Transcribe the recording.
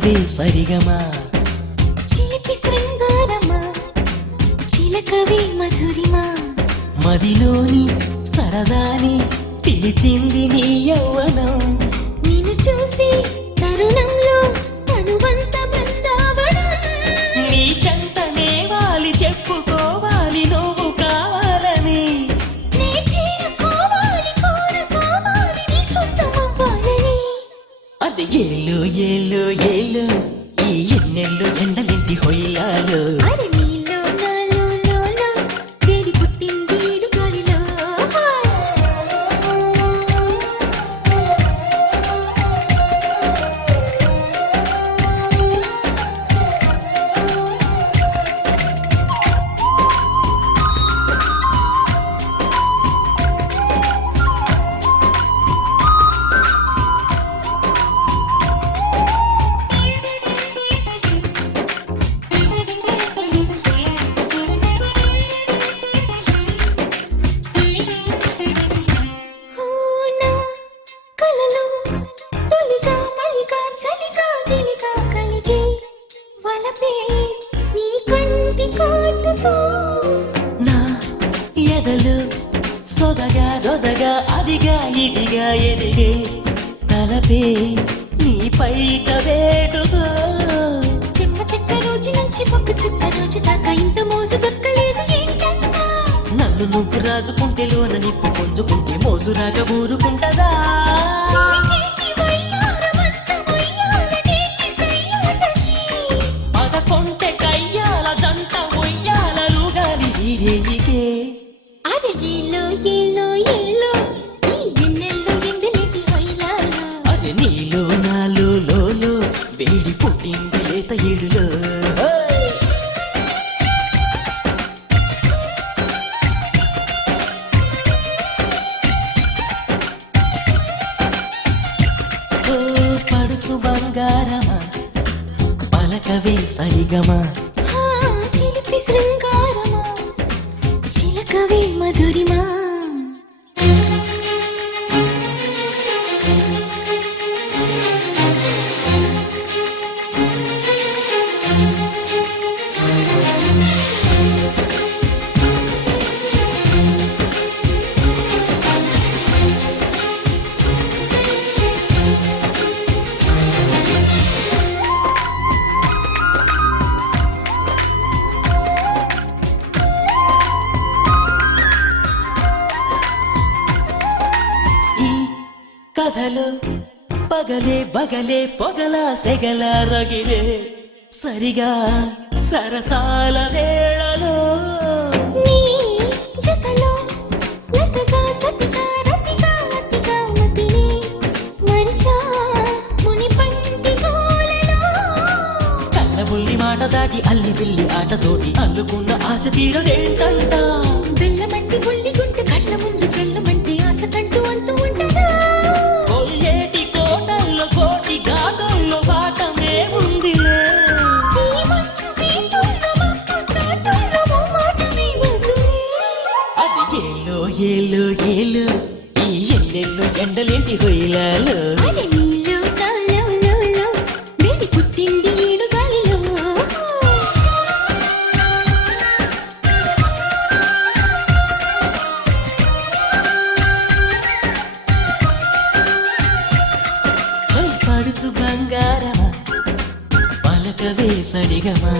పలకవే సరిగమా చిలిపి శృంగారమా చిలకవే మధురిమా మదిలోని సరదాని పిలిచింది నీ యౌవనం నిన్ను చూసి తరుణంలో తనువంత బృందావనం నీ చెంతనే వాలి చెప్పుకోవాలి నువ్వు కావాలని నీ చేరుకోవాలి కోరుకోవాలి నీ సొంతమవ్వాలని అది ఏలు ఏలు ఏలు ఈ ఎన్నెళ్ళు ఎండలింటి హొయ్యాలు అరే నీలో నాలో లోలో వేడి పుట్టింది ఈడు గాలిలో నా కలలో తొలిగా మలిగా చలిగా గిలిగా కలిగే వలపే నీ కంటి కాటుతో నా ఎదలు సొదగా దొదగా అదిగా ఇదిగా ఎదిగే తలపే నీ పైట వేటుగా చెమ్మ చెక్క రోజు నుంచి పప్పు చుక్క రోజు దాకా ఇంత మోజు దక్కలేదు ఏంటంట నన్ను నువ్వు రాజుకుంటే లోన నిప్పు పుంజుకుంటే మోజు రాక ఊరుకుంటదా చేసి వయ్యారమంత వయ్యాలనేటి సయ్యాటకి పదకొంటె కయ్యాల జంట ఉయ్యాలలుగాలి వీరేయికే అది ఏలో ఏలో ఏలో ఈ ఎన్నెల్లో ఎండలేటి హొయ్యాలో అది నీలో నాలో లోలో వేడి పుట్టింది లేత ఏడులో ఓ పడుచు బంగారమా పలకవే సరిగమా హా చిలిపి శృంగారమా చిలకవే మధురిమా ఈ కథలో పగలే బగలే పొగల సెగల రగిలే సరిగా సరసాల వేళలో నీ జతలో లతగా సతిగా రతిగా అతిగా మతిని మరిచా ముని పంటి గోలలో కళ్ళబుల్లి మాట దాటి అల్లి పిల్లి ఆటతోటి అల్లుకున్న ఆశ తీరదేంటంట బెల్లమంటి బుల్లి గుంటె కళ్ళ ముందు చెల్లమంటి ఆశ కంటూ అంటూ ఉంటదా కొల్లేటి కోటల్లో కోటి గాథల్లో పాఠమే ఉందిలే ఈ మంచు వీటుల్లో మత్తు చాటుల్లో మొమ్మాటమే వదులే అది ఏలో ఏలో ఏలో ఈ ఎన్నెల్లో ఎండలేంటి హొయ్యాలో అరే నీలో నాలో లోలో వేడి పుట్టింది ఈడు గాలిలో పడుచు బంగారమా పలకవే సరిగమా